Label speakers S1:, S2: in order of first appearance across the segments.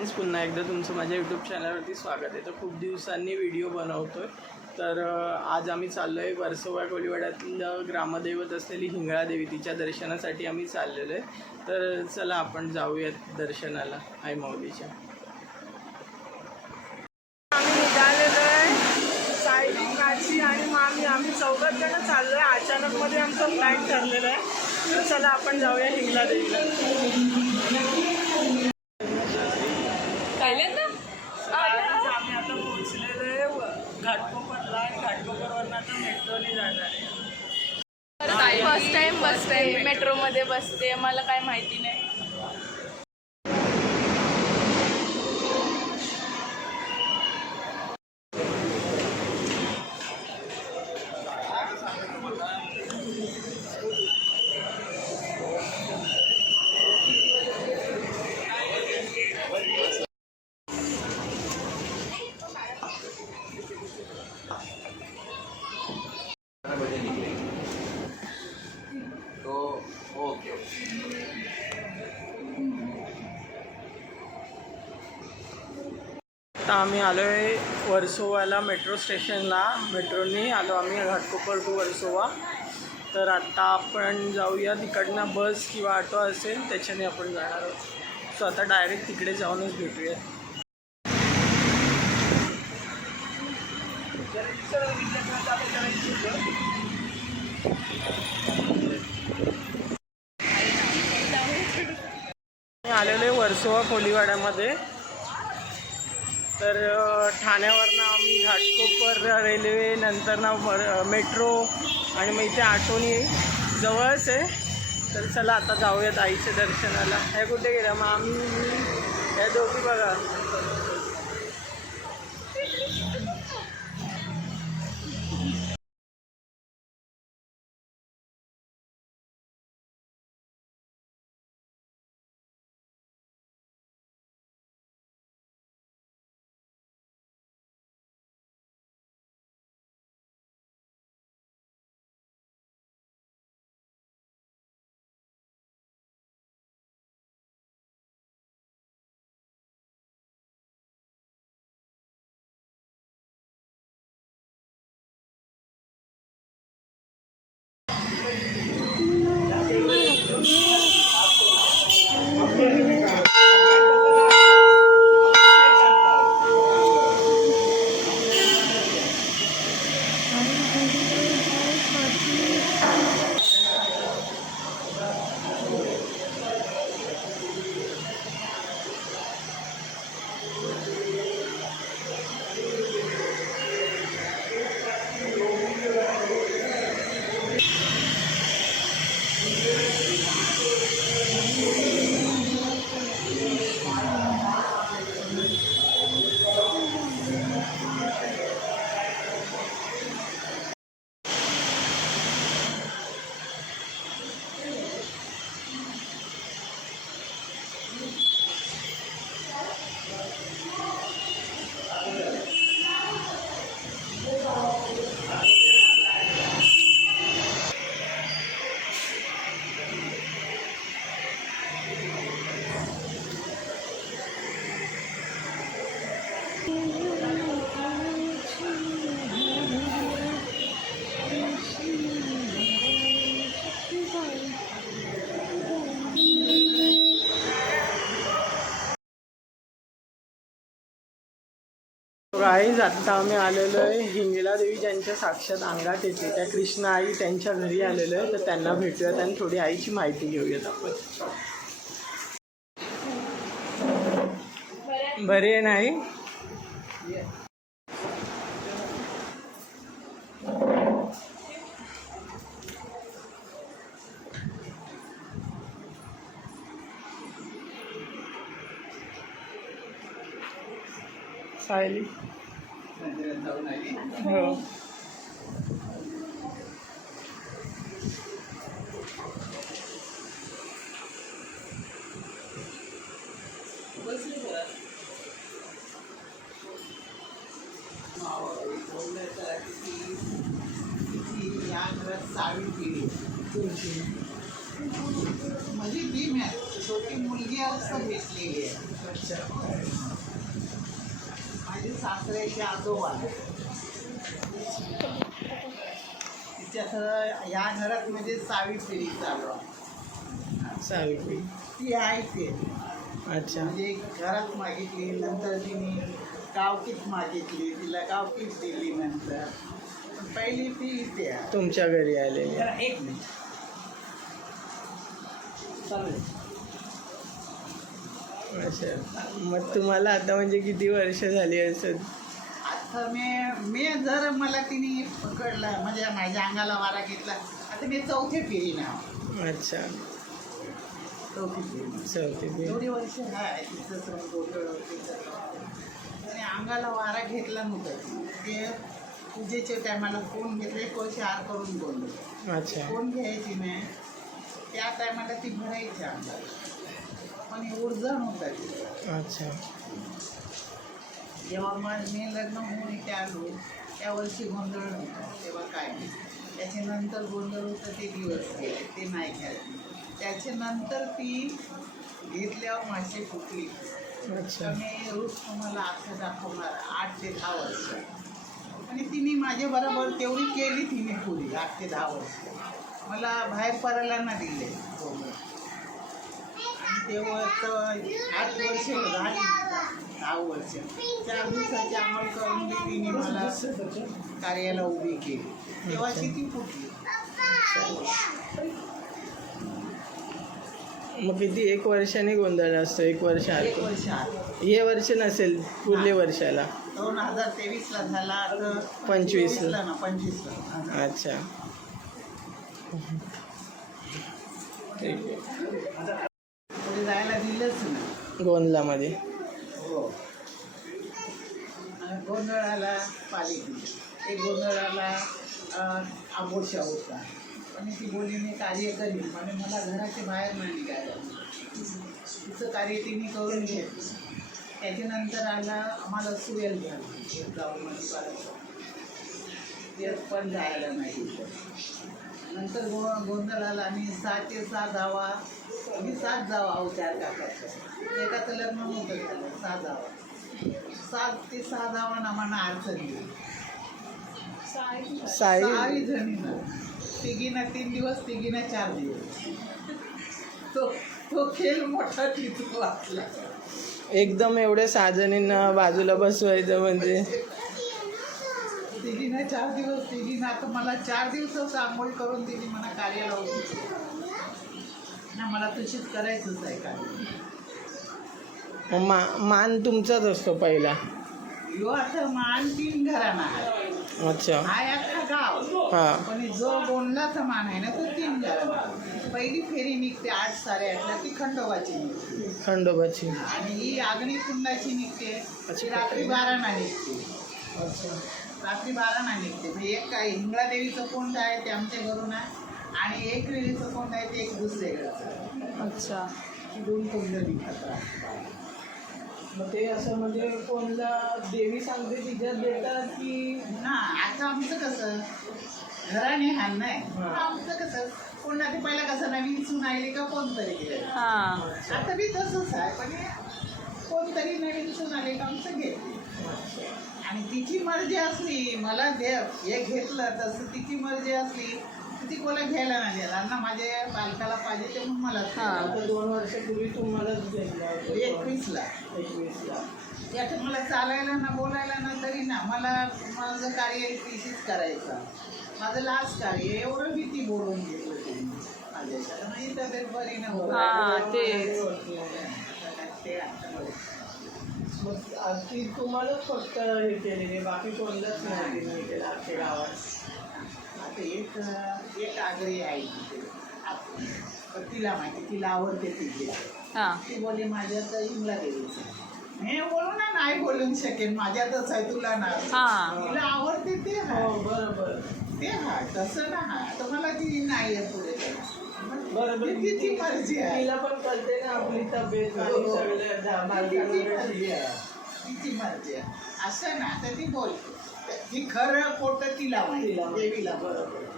S1: Friends पुन्हा एकदा तुमचं माझ्या यूट्यूब चॅनलवरती स्वागत आहे. तर खूप दिवसांनी व्हिडिओ बनवतो आहे तर आज आम्ही चाललो आहे वर्सोवा कोलिवाड्यातलं ग्रामदैवत असलेली हिंगळा देवी. तिच्या दर्शनासाठी आम्ही चाललेलो आहे. तर चला आपण जाऊयात दर्शनाला. आई माऊलीच्या. आम्ही निघालेलो आहे. साई काशी आणि मामी. आम्ही चौघात जण चाललो आहे अचानकमध्ये आमचं प्लॅन ठरलेलं आहे. तर चला आपण जाऊया हिंगला देवीला.
S2: पहिल्यांदा
S1: आज आम्ही आता पोहोचलेलो आहे घाटकोपरला आणि घाटकोपरवरनं आता मेट्रोने जाणार आहे.
S2: फर्स्ट टाइम बसते मेट्रोमध्ये बसते मला काय माहिती नाही.
S1: आता आम्ही आलो आहे वर्सोवाला मेट्रो स्टेशनला मेट्रोनी आलो आम्ही घाटकोपर टू वर्सोवा. तर आत्ता आपण जाऊया तिकडनं बस किंवा ऑटो असेल त्याच्याने आपण जाणार आहोत. सो आता डायरेक्ट तिकडे जाऊनच भेटूया. आलेलो आहे वर्सोवा कोलीवाड्यामध्ये. तर ठाण्यावरनं आम्ही घाटकोपर रेल्वे नंतर ना मेट्रो आणि मग इथे आटोनी जवळच आहे. तर चला आता जाऊयात आईच्या दर्शनाला. हे कुठे गेल्या मग आम्ही ह्या या दोघी बघा. गाईज आम्ही आलेलो आहे हिंगला देवी ज्यांच्या साक्षात अंगात येते. त्या कृष्णा आई त्यांच्या घरी आलेलो आहे. तर त्यांना भेटूयात आणि थोडी आईची माहिती घेऊयात आपण. बरे आहे नाही सायली.
S3: असं भेटलेली आहे माझी सासऱ्याची आजोबा. तिच्यात या घरात म्हणजे सहावी पिढी चालू आहे.
S1: सावित्री.
S3: ती आहे ते.
S1: अच्छा.
S3: म्हणजे घरात मागितली नंतर तिने गावकीत मागितली तिला गावकीत दिली नंतर. पहिली ती इथे.
S1: तुमच्या घरी आलेली
S3: एक मिनिट. चालेल
S1: अच्छा. मग तुम्हाला आता म्हणजे किती वर्ष झाली असत
S3: आता मी मी जर मला तिने पकडलं म्हणजे माझ्या अंगाला वारा घेतला आता मी चौथी पिढी ना.
S1: अच्छा.
S3: चौथी पिढी.
S1: चौथी ते
S3: एवढी वर्ष आहे तिचं तिचं आणि अंगाला वारा घेतला नव्हता. ते पूजेच्या टायमाला फोन घेतले पैसे आर करून बोलले.
S1: अच्छा.
S3: फोन घ्यायची नाही. त्या टायमाला ती भरायची अंगाला. पण ऊर्जा नव्हता तिला
S1: अच्छा.
S3: जेव्हा मग मी लग्न होऊन इथे आलो त्या वर्षी गोंधळ नव्हता तेव्हा काय नाही. त्याच्यानंतर गोंधळ होतं ते दिवस गेले ते नाही घ्यायचे त्याच्यानंतर ती घेतल्यावर मासे फुटली.
S1: अच्छा.
S3: मी रोज तुम्हाला असं दाखवणार आठ ते दहा वर्ष. आणि तिने माझ्या बरोबर तेवढी केली तिने पुरी आठ ते दहा वर्ष. मला बाहेर पडायला ना दिले. आणि तेव्हा आठ वर्ष झाली. दहा वर्ष. चार दिवसाची अंमल करून बी तिने मला कार्याला उभी केली. तेव्हा ती फुटली?
S1: मग किती? एक वर्षाने गोंधळ असतो एक वर्ष
S3: एक वर्ष
S1: हे वर्ष नसेल पुढल्या वर्षाला.
S3: दोन हजार तेवीसला झाला तर
S1: पंचवीसला.
S3: 24 ला ना पंचवीसला.
S1: अच्छा. ठीक आहे गोंदलामध्ये.
S3: हो. आणि गोंधळाला पाली एक गोंधळाला आबोशा होता. आणि ती बोली मी कार्य करी म्हणजे मला घराच्या बाहेर नाही निघायला तिचं कार्य तिने करून घेतलं. त्याच्यानंतर आला आम्हाला सुरेल झालं. गावमध्ये पाडायचं पण जायला नाही. नंतर गो गोंधळाला आम्ही ते सहा जावा आम्ही सात जावा आहोत चार काकाचं. एकाचं लग्न नव्हतं झालं सहा जावा सात ते सहा जावांना आम्हाला अडचण सहाही जणींना. तिघींना तीन दिवस तिघींना चार दिवस. तो तो खेळ मोठा तिथून वाचला.
S1: एकदम एवढ्या सहा जणींना बाजूला बसवायचं म्हणजे.
S3: तिघींना चार दिवस तिघींना आता मला चार दिवसाचं आंघोळ करून तिने मला कार्याला होती. ना मला तशीच करायचंच आहे कार्य
S1: मग मा मान तुमचाच असतो पहिला.
S3: यो आता मान तीन घराणा आहे.
S1: अच्छा.
S3: हा अख्खा गाव.
S1: हां.
S3: पण जो गोंडलाचा मान आहे ना तो तीन घराणा पहिली फेरी निघते आठ साडेआठला ती खंडोबाची निघते.
S1: खंडोबाची.
S3: आणि ही आग्नी कुंडाची निघते रात्री बाराना निघते. रात्री बाराना निघते. म्हणजे एक काय हिंगळा देवीचं कोंड आहे ते आमच्या घरून आहे. आणि एक देवीचं कोंड आहे ते एक दुसऱ्याकडचं.
S2: अच्छा.
S3: ही दोन कुंड निघतात
S1: मग ते असं म्हणजे कोणला देवी सांगते तिच्यात देतात की?
S3: ना आता आमचं कसं घराने हाल नाही. आमचं कसं कोणा ते पहिला कसं नवीन सून आली का कोणतरी गेलं
S2: हां.
S3: आता बी तसंच आहे पण कोणतरी नवीन सून आले का आमचं घेते आणि तिची मर्जी असली मला दे हे घेतलं तसं तिची मर्जी असली ती कोणा घ्यायला नाही देणार. ना माझ्या बालकाला पाहिजे ते मग मला
S2: हा.
S1: आता दोन वर्षापूर्वी तुम्हालाच होतं.
S3: एकवीसला.
S1: एकवीसला.
S3: यात मला चालायला ना बोलायला ना तरी ना मला माझं कार्य तिशीच करायचं. माझं लास्ट कार्य एवढं मी ती बोलून घेतलं माझ्याकडे म्हणजे तब्येत बरी नव्हती.
S1: मग आ- ती तुम्हालाच फक्त हे केलेली बाकी कोणलाच नाही तिने केलं अख्ख्या गावात.
S3: आता एक एक आगरी आहे तिथे. तिला माहिती तिला आवडते तिथे
S2: हां.
S3: ती बोलली माझ्यात इंगला देवीचं मी बोलू ना नाही बोलून शकेन. माझ्यातच आहे तुला ना.
S2: हां.
S3: तिला आवडते ते हा
S1: हो बरोबर.
S3: ते हा तसं ना हा तर मला ती नाही आहे पुढे.
S1: बरोबर
S3: ती तिची मर्जी आहे?
S1: तिला पण कळते ना आपली तब्येत आणि
S3: हो.
S1: सगळं धा- बालकाला कशी आहे.
S3: तिची मर्जी आहे? असं ना तर ती बोलते ती खरं खोटं तिला माहिती
S1: तिला माहिती.
S3: देवीला बरोबर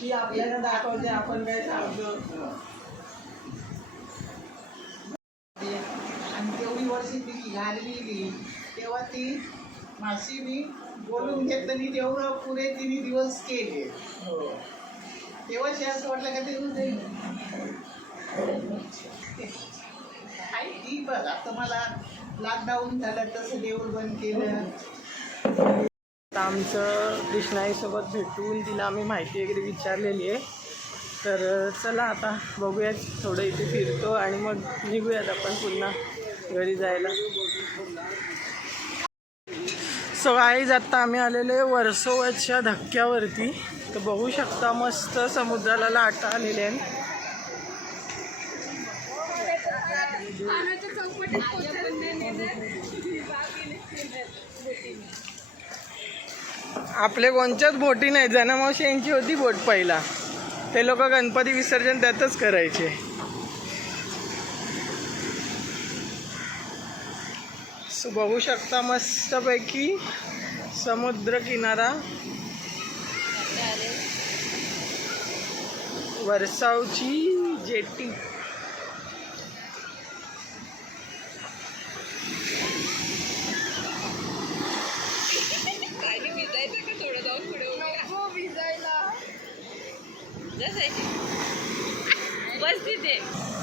S1: ती आपल्याला दाखवते आपण काय सांगतो.
S3: आणि तेवढी वर्षी ती घालविली तेव्हा ती माशी मी बोलून घेतलं तेवढं पुरे तिने दिवस केले.
S1: हो.
S3: तेव्हा शेअर असं वाटलं का ते जाईल. हाय ती बघ आता मला लॉकडाऊन झालं तसं देऊळ बंद केलं.
S1: आता आमचं कृष्णाईसोबत भेटून तिला आम्ही माहिती वगैरे विचारलेली आहे. तर चला आता बघूयात थोडं इथे फिरतो आणि मग निघूयात आपण पुन्हा घरी जायला. सो आईज आत्ता आम्ही आलेले आहे वर्सोवाच्या धक्क्यावरती. तर बघू शकता मस्त समुद्राला लाटा आलेल्या आपले कोणच्याच बोटी नाही जनामावशी यांची होती बोट पहिला. ते लोक गणपती विसर्जन त्यातच करायचे. सो बघू शकता मस्तपैकी समुद्र किनारा. वर्सावची जेटी.
S2: बस तिथे.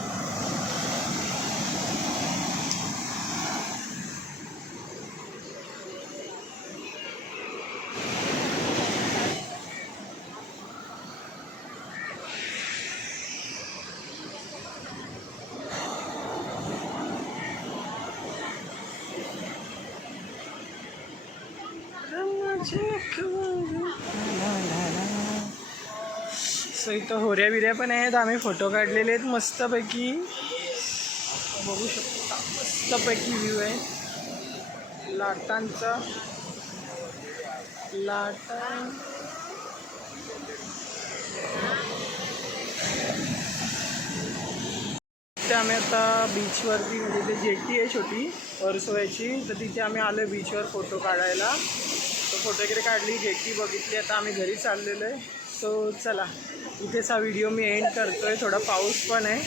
S1: सो इथं होऱ्या बिऱ्या पण आहेत. आम्ही फोटो काढलेले आहेत. मस्तपैकी बघू शकता. मस्तपैकी व्ह्यू आहे. लाटांचा लाटा ते आम्ही आता बीचवरती म्हणजे ते जेटी आहे छोटी वर्सोव्याची तर तिथे आम्ही आलो बीचवर फोटो काढायला. फोटो वगैरे काढली जेटी बघितली आता आम्ही घरी चाललेलो आहे. सो चला इथेच हा व्हिडिओ मी एंड करतो आहे थोडा पाऊस पण आहे.